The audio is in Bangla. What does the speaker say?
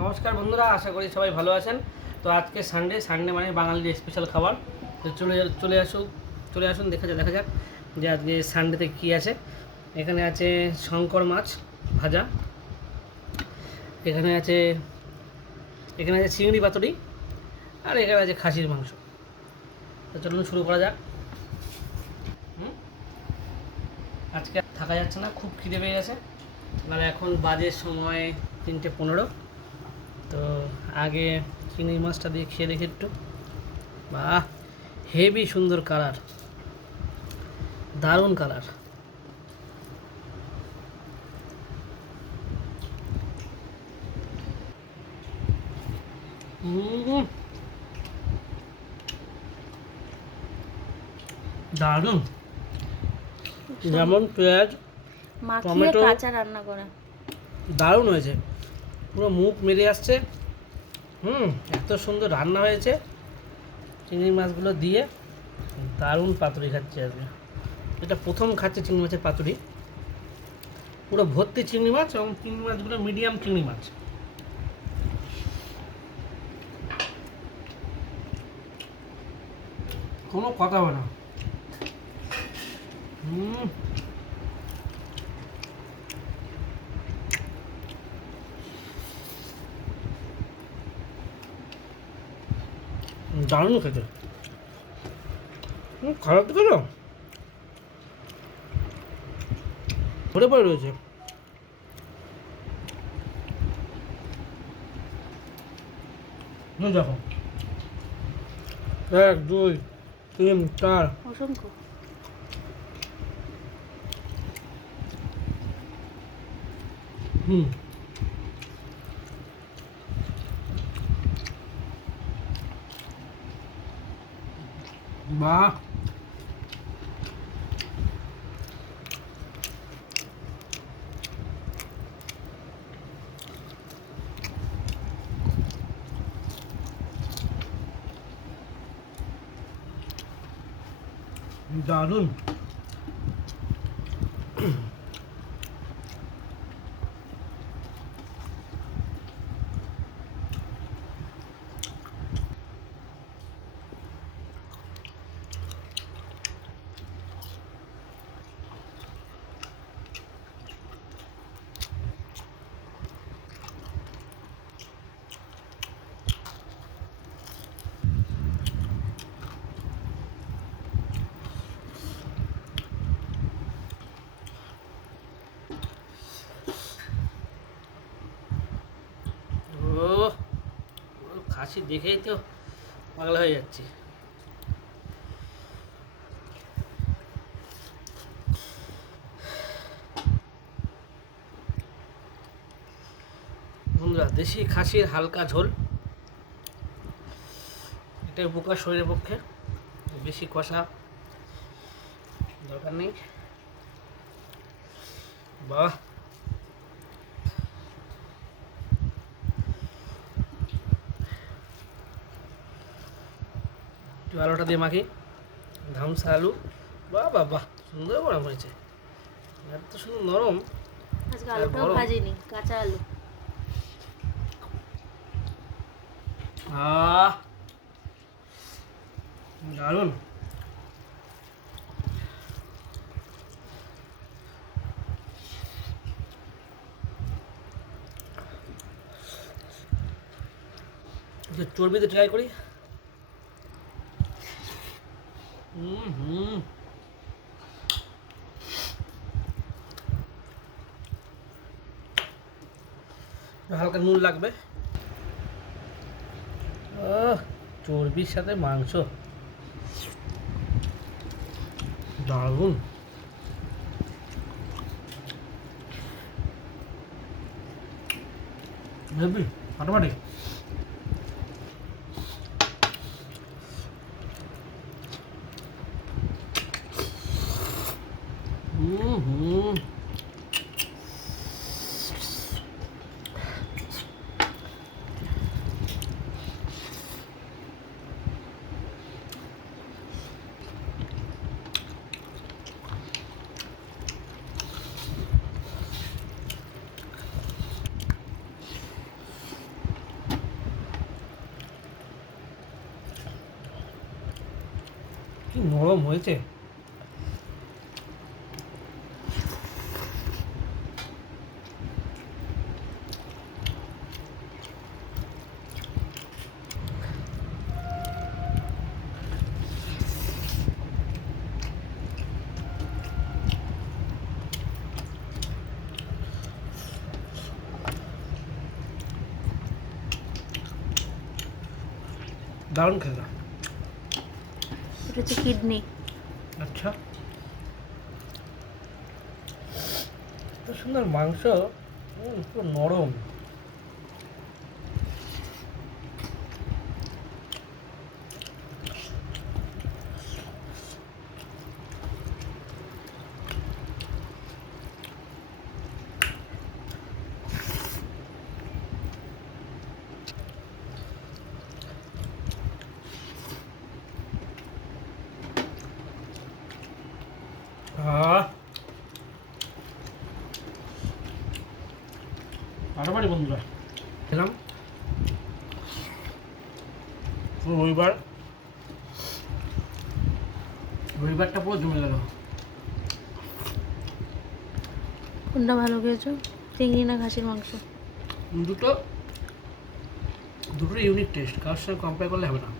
নমস্কার বন্ধুরা, আশা করি সবাই ভালো আছেন। তো আজকে সানডে মানে বাঙালির স্পেশাল খাবার। তো চলে আসুন দেখা যাক যে আজকে সানডেতে কী আছে। এখানে আছে শঙ্কর মাছ ভাজা, এখানে আছে এখানে আছে চিংড়ি পাতুরি, আর এখানে আছে খাসির মাংস। তো চলুন শুরু করা যাক। আজকে থাকা যাচ্ছে না, খুব খিদে পেয়ে গেছে। মানে এখন বাজে সময় 3:15। তো আগে চিংড়ি মাছটা দিয়ে খেয়ে দেখি একটু। বাহ, হেভি সুন্দর কালার, দারুণ কালার। দারুণ, যেমন পেঁয়াজ মাখিয়ে টমেটো কাঁচা রান্না করা। দারুণ হয়েছে, পুরো মুখ মেরে আসছে। এত সুন্দর রান্না হয়েছে চিংড়ি মাছগুলো দিয়ে। দারুণ পাতুরি খাচ্ছে আজকে, এটা প্রথম খাচ্ছে চিংড়ি মাছের পাতুরি। পুরো ভর্তি চিংড়ি মাছ, এবং চিংড়ি মাছগুলো মিডিয়াম চিংড়ি মাছ। কোনো কথা হবে না। দারুণ খেতে। খারাপ তো কেন, ভরে পড়ে রয়েছে। দেখো, 1 2 3 4। অসংখ্য। হুম, বাহ, দারুণ। ও, খাসি দেখেই তো পাগলা হয়ে যাচ্ছে। বন্ধুরা, দেশি খাসির হালকা ঝোল, এটাই উপকার শরীরের পক্ষে। বেশি কষা দরকার নেই। বাহ, একটু আলুটা দিয়ে মাখি, ধামসা আলু। বাহ বাহ বাহ, সুন্দর গরম হয়েছে, এত সুন্দর নরম। আজকে আলুটাও ভাজিনি, কাঁচা আলু। আহ, দারুণ। চর্বিতে ট্রাই করি। হুম, হালকা নুন লাগবে। চর্বির সাথে মাংস, দারুণ। হেবি, ফাটাফাটি। হুম, নরম হয়েছে। দারুণ খেলা। এটা হচ্ছে কিডনি। আচ্ছা, এত সুন্দর মাংস, পুরো নরম। আরবারই বন্ধুরা খেলাম রবিবার, রবিবারটা পুরো জমে গেল। কোনটা ভালো খেয়েছো, চিংড়ি না খাসির মাংস? দুটো দুটোর ইউনিক টেস্ট, কারোর সঙ্গে কম্পেয়ার করলে হবে না।